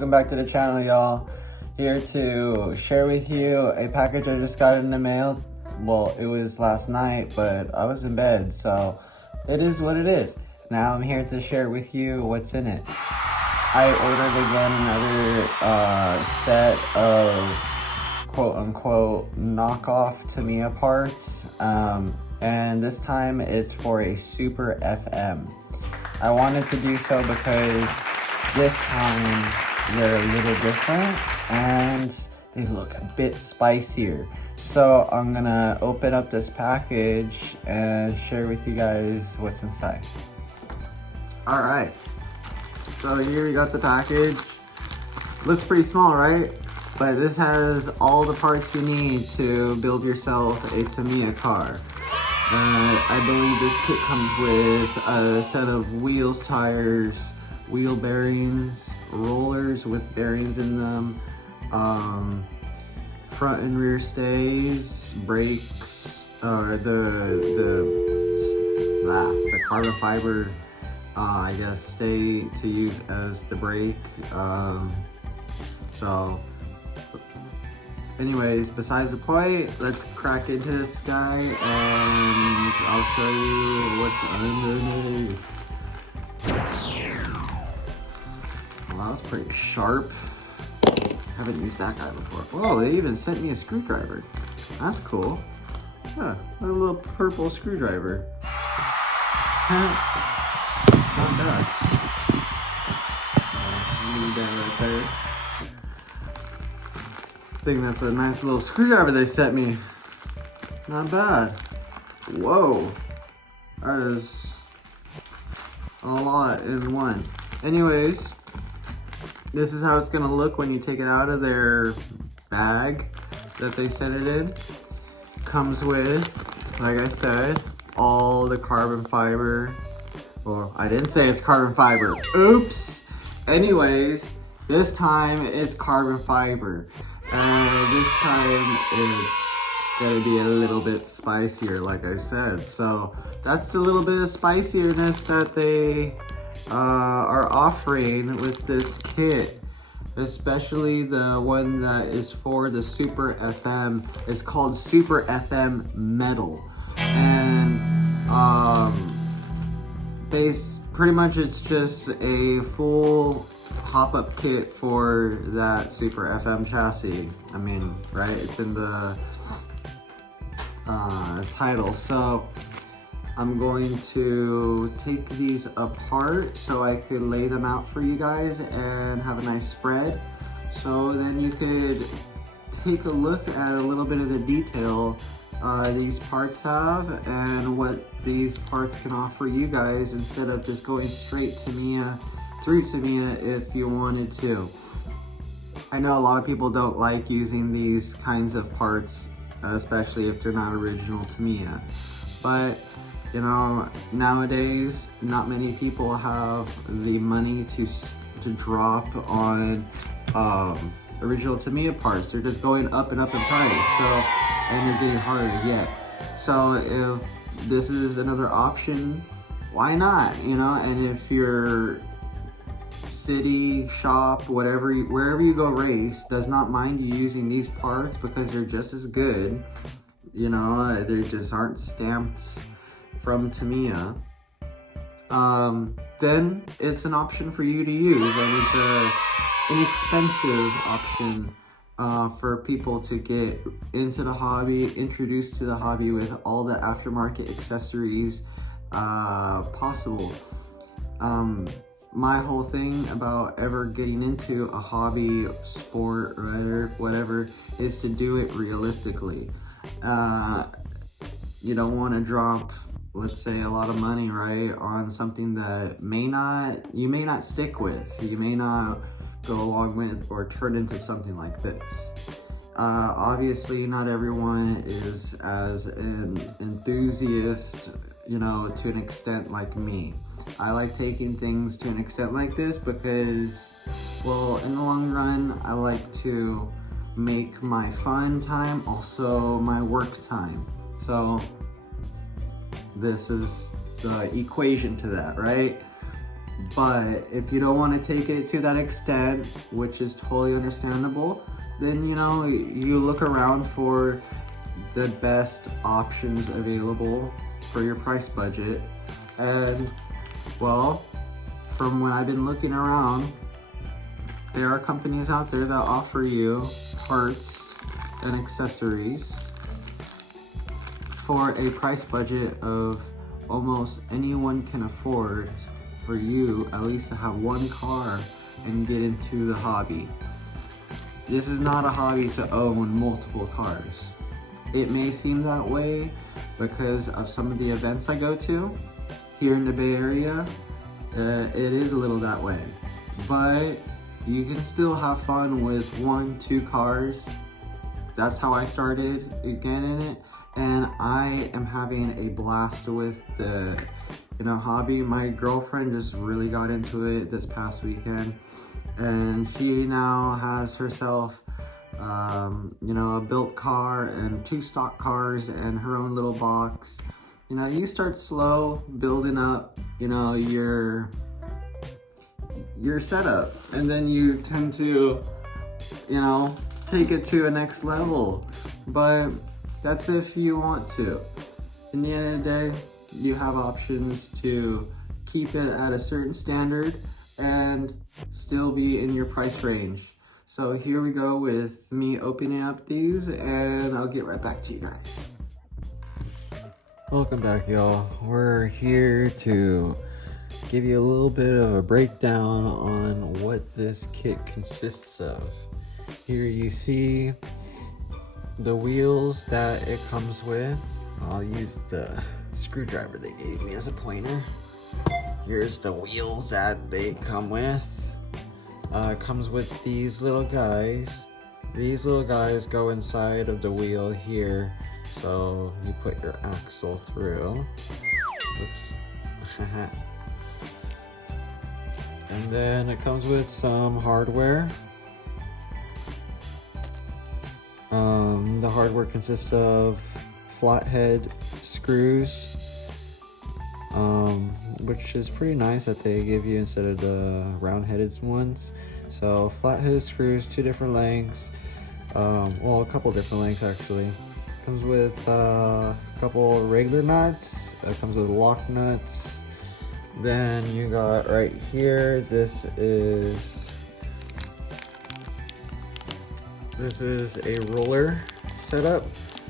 Welcome back to the channel, y'all. Here to share with you a package I just got in the mail. Well, it was last night, but I was in bed, so it is what it is. Now I'm here to share with you what's in it. I ordered again another set of quote-unquote knockoff Tamiya parts, and this time it's for a Super FM. I wanted to do so because this time they're a little different and they look a bit spicier. So I'm gonna open up this package and share with you guys what's inside. All right, so here we got the package. Looks pretty small, right? But this has all the parts you need to build yourself a Tamiya car. I believe this kit comes with a set of wheels, tires, wheel bearings, rollers with bearings in them, front and rear stays, brakes, the carbon fiber, I guess, stay to use as the brake. So anyways, besides the point, let's crack into this guy and I'll show you what's underneath. Well, that was pretty sharp. Haven't used that guy before. Oh, they even sent me a screwdriver. That's cool. Yeah, a little purple screwdriver. Not bad. Leave that right there. I think that's a nice little screwdriver they sent me. Not bad. Whoa. That is a lot in one. Anyways, this is how it's gonna look when you take it out of their bag that they set it in. Comes with, like I said, all the carbon fiber. Well, I didn't say it's carbon fiber. Oops. Anyways, this time it's carbon fiber. This time it's gonna be a little bit spicier, like I said. So that's the little bit of spiciness that they are offering with this kit, especially the one that is for the Super FM. It's called Super FM Metal, and pretty much it's just a full hop-up kit for that Super FM chassis. I mean, right? It's in the title. So I'm going to take these apart so I could lay them out for you guys and have a nice spread. So then you could take a look at a little bit of the detail these parts have and what these parts can offer you guys instead of just going straight through Tamiya if you wanted to. I know a lot of people don't like using these kinds of parts, especially if they're not original Tamiya. But you know, nowadays, not many people have the money to drop on original Tamiya parts. They're just going up and up in price, so, and they're getting harder to get. So if this is another option, why not? You know, and if your city, shop, whatever, wherever you go race, does not mind you using these parts because they're just as good. You know, they just aren't stamped from Tamiya, then it's an option for you to use, and it's an inexpensive option for people to get into the hobby, introduced to the hobby with all the aftermarket accessories possible. My whole thing about ever getting into a hobby, sport, or whatever, is to do it realistically. You don't want to drop, let's say, a lot of money, right, on something that you may not stick with, you may not go along with, or turn into something like this. Obviously, not everyone is as an enthusiast, you know, to an extent like me. I like taking things to an extent like this because, well, in the long run, I like to make my fun time also my work time. So this is the equation to that, right? But if you don't want to take it to that extent, which is totally understandable, then you look around for the best options available for your price budget. And well, from when I've been looking around, there are companies out there that offer you parts and accessories for a price budget of almost anyone can afford, for you at least to have one car and get into the hobby. This is not a hobby to own multiple cars. It may seem that way because of some of the events I go to here in the Bay Area. It is a little that way, but you can still have fun with 1-2 cars. That's how I started again in it, and I am having a blast with the hobby. My girlfriend just really got into it this past weekend, and she now has herself a built car and 2 stock cars and her own little box. You start slow building up your setup, and then you tend to take it to a next level. But that's if you want to. In the end of the day, you have options to keep it at a certain standard and still be in your price range. So here we go with me opening up these, and I'll get right back to you guys. Welcome back, y'all. We're here to give you a little bit of a breakdown on what this kit consists of. Here you see the wheels that it comes with. I'll use the screwdriver they gave me as a pointer. Here's the wheels that they come with. It comes with these little guys. These little guys go inside of the wheel here, so you put your axle through. Oops. And then it comes with some hardware. The hardware consists of flathead screws, which is pretty nice that they give you instead of the round-headed ones. So flat-headed screws, 2 different lengths, well, a couple different lengths actually. Comes with a couple regular nuts. It comes with lock nuts. Then you got right here, this is a roller setup.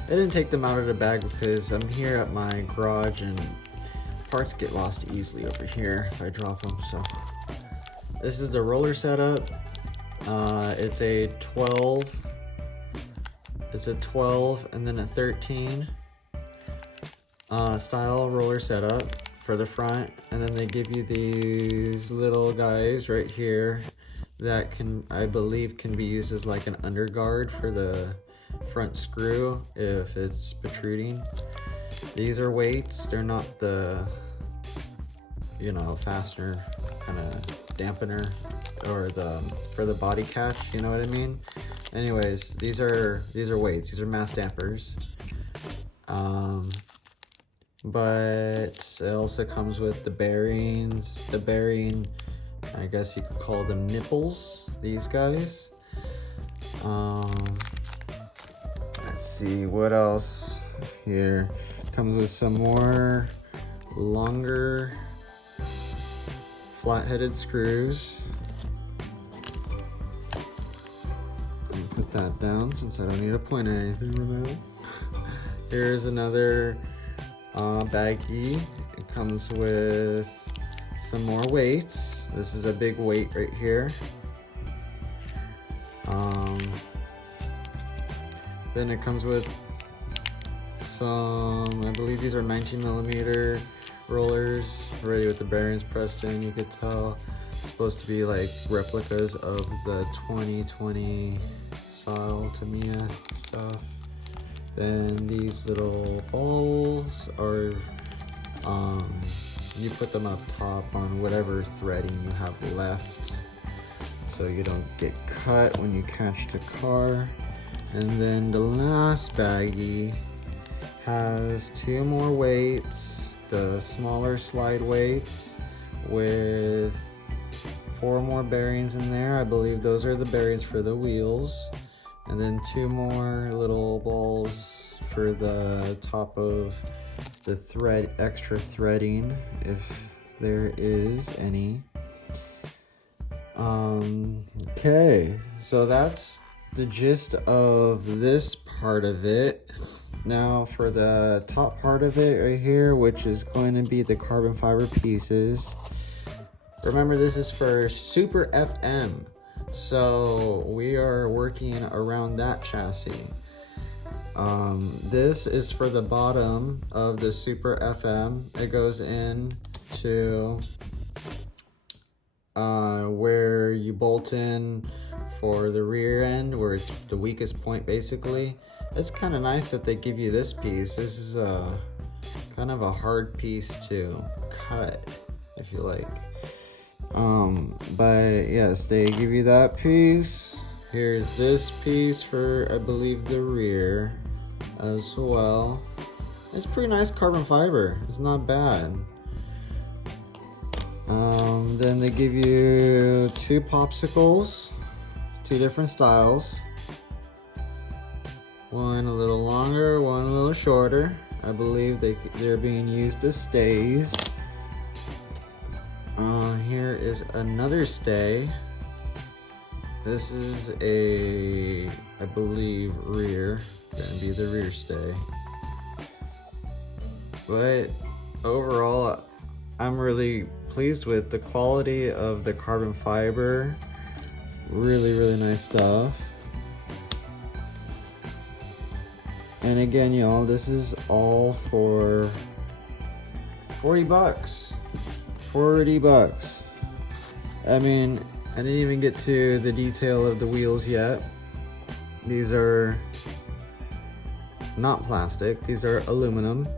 I didn't take them out of the bag because I'm here at my garage and parts get lost easily over here if I drop them. So this is the roller setup. It's a 12 and then a 13 style roller setup for the front, and then they give you these little guys right here that I believe can be used as like an underguard for the front screw if it's protruding. These are weights. They're not the fastener kind of dampener or for the body catch, you know what I mean? Anyways, these are weights. These are mass dampers. But it also comes with the bearings. The bearing, I guess you could call them nipples, these guys. Let's see what else here. Comes with some more longer flat-headed screws. I'll put that down since I don't need to point at anything right now. Here's another baggie. It comes with some more weights. This is a big weight right here. Then it comes with some, I believe these are 19mm rollers, already with the bearings pressed in. You could tell it's supposed to be like replicas of the 2020 style Tamiya stuff. Then these little balls are, you put them up top on whatever threading you have left so you don't get cut when you catch the car. And then the last baggie has 2 more weights, the smaller slide weights with 4 more bearings in there. I believe those are the bearings for the wheels. And then 2 more little balls for the top of the extra threading, if there is any. Okay, so that's the gist of this part of it. Now for the top part of it right here, which is going to be the carbon fiber pieces. Remember, this is for Super FM, so we are working around that chassis. This is for the bottom of the Super FM. It goes in to where you bolt in for the rear end, where it's the weakest point basically. It's kind of nice that they give you this piece. This is a kind of a hard piece to cut, if you like. But yes, they give you that piece. Here's this piece for, I believe, the rear as well. It's pretty nice carbon fiber. It's not bad. Then they give you 2 popsicles, 2 different styles. One a little longer, one a little shorter. I believe they're being used as stays. Here is another stay. This is I believe, rear. Gonna be the rear stay. But overall, I'm really pleased with the quality of the carbon fiber. Really, really nice stuff. And again, y'all, this is all for 40 bucks. 40 bucks. I mean, I didn't even get to the detail of the wheels yet. These are not plastic, these are aluminum.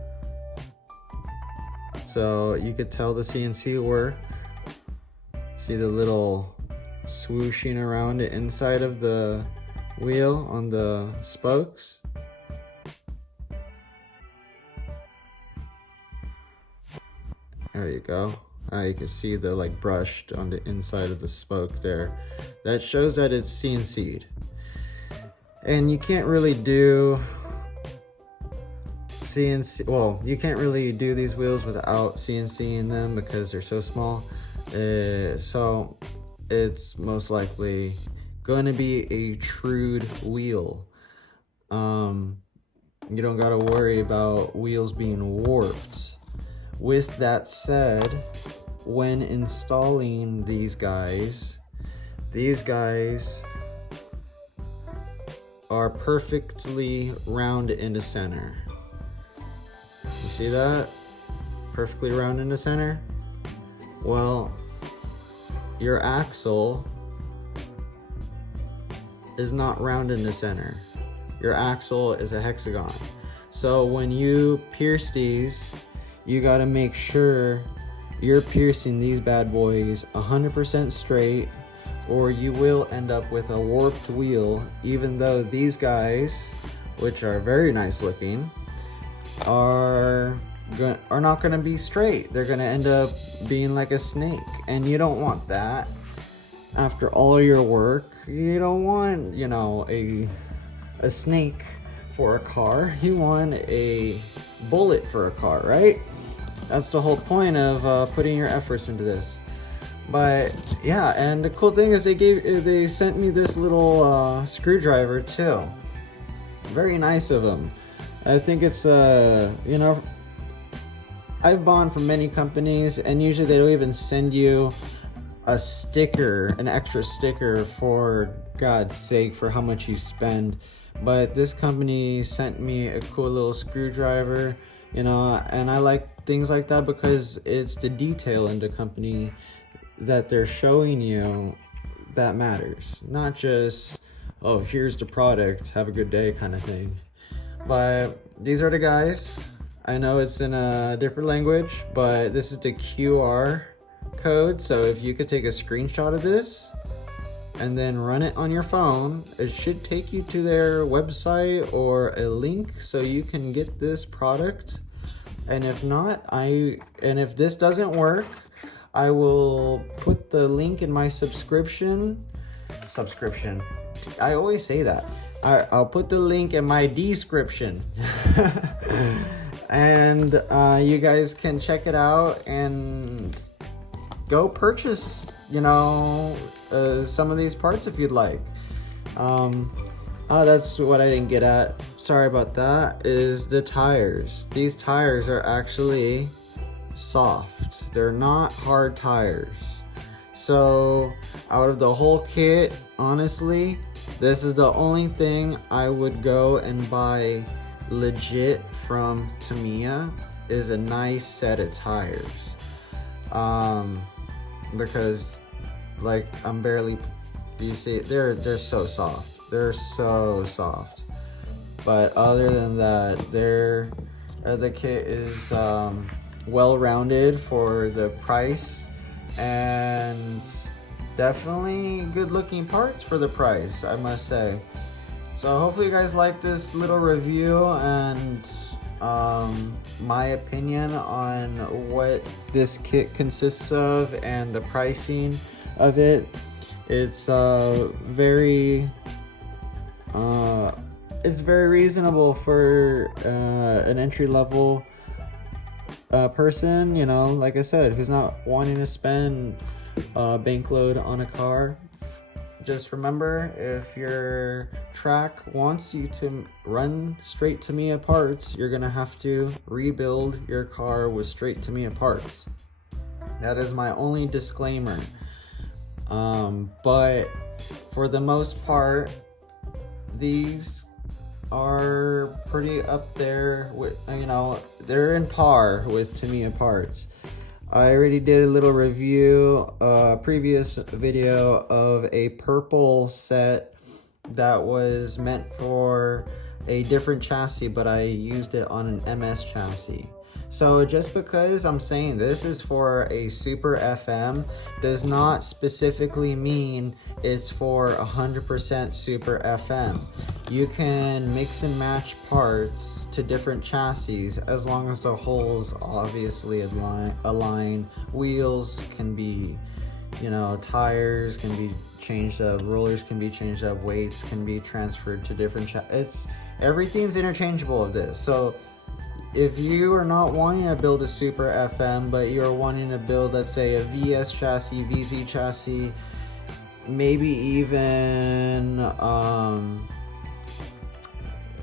So you could tell the CNC work. See the little swooshing around the inside of the wheel on the spokes. There you go. You can see the brushed on the inside of the spoke there. That shows that it's CNC'd. And you can't really do CNC, well, you can't really do these wheels without CNCing them because they're so small. So it's most likely going to be a trued wheel. You don't gotta worry about wheels being warped. With that said, when installing these guys are perfectly round in the center. You see that? Perfectly round in the center? Well, your axle is not round in the center. Your axle is a hexagon. So when you pierce these, you gotta make sure you're piercing these bad boys 100% straight, or you will end up with a warped wheel, even though these guys, which are very nice looking, are not gonna be straight. They're gonna end up being like a snake, and you don't want that. After all your work, you don't want, a snake for a car. You want a bullet for a car, right? That's the whole point of putting your efforts into this. But yeah, and the cool thing is they sent me this little screwdriver too. Very nice of them. I think it's I've bought from many companies, and usually they don't even send you a sticker, an extra sticker, for God's sake, for how much you spend. But this company sent me a cool little screwdriver, and I like things like that because it's the detail in the company that they're showing you that matters. Not just, oh, here's the product, have a good day kind of thing. But these are the guys. I know it's in a different language, but this is the QR code. So if you could take a screenshot of this and then run it on your phone, it should take you to their website or a link so you can get this product. And if not, if this doesn't work, I will put the link in my subscription. I always say that. I'll put the link in my description. And you guys can check it out and go purchase, you know, some of these parts if you'd like. That's what I didn't get at. Sorry about that. Is the tires. These tires are actually soft. They're not hard tires. So out of the whole kit, honestly, this is the only thing I would go and buy legit from Tamiya, is a nice set of tires. Because like you see, they're so soft. They're so soft. But other than that, the kit is well-rounded for the price, and definitely good-looking parts for the price, I must say. So hopefully you guys like this little review and my opinion on what this kit consists of and the pricing of it. It's very reasonable for an entry-level person, you know, like I said, who's not wanting to spend a bank load on a car. Just remember, if your track wants you to run straight Tamiya parts, you're gonna have to rebuild your car with straight Tamiya parts. That is my only disclaimer. But for the most part, these are pretty up there with, you know, they're in par with Tamiya parts. I already did a little review, previous video of a purple set that was meant for a different chassis, but I used it on an MS chassis. So just because I'm saying this is for a Super FM does not specifically mean it's for 100% Super FM. You can mix and match parts to different chassis as long as the holes obviously align. Wheels can be, you know, tires can be changed up, rollers can be changed up, weights can be transferred to different everything's interchangeable of this. So if you are not wanting to build a Super FM, but you're wanting to build, let's say, a VS chassis, VZ chassis, maybe even,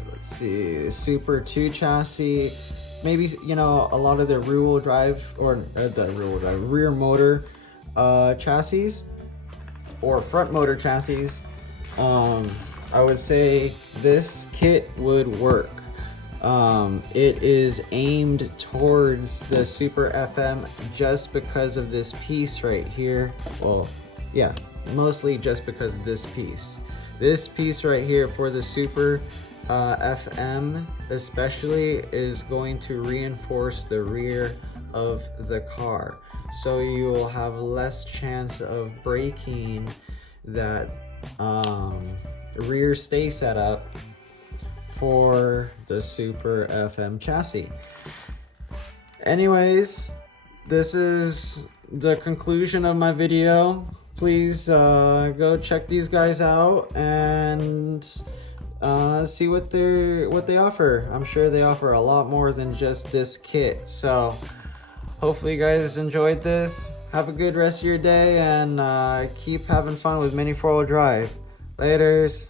let's see, Super 2 chassis, maybe, you know, a lot of the rear-wheel drive, or rear motor chassis, or front motor chassis, I would say this kit would work. It is aimed towards the Super FM just because of this piece right here. Well, yeah, mostly just because of this piece. This piece right here for the Super FM especially is going to reinforce the rear of the car. So you will have less chance of breaking that rear stay setup for the Super FM chassis. Anyways, this is the conclusion of my video. Please go check these guys out and see what they offer. I'm sure they offer a lot more than just this kit. So hopefully you guys enjoyed this. Have a good rest of your day and keep having fun with Mini 4-wheel drive. Laters.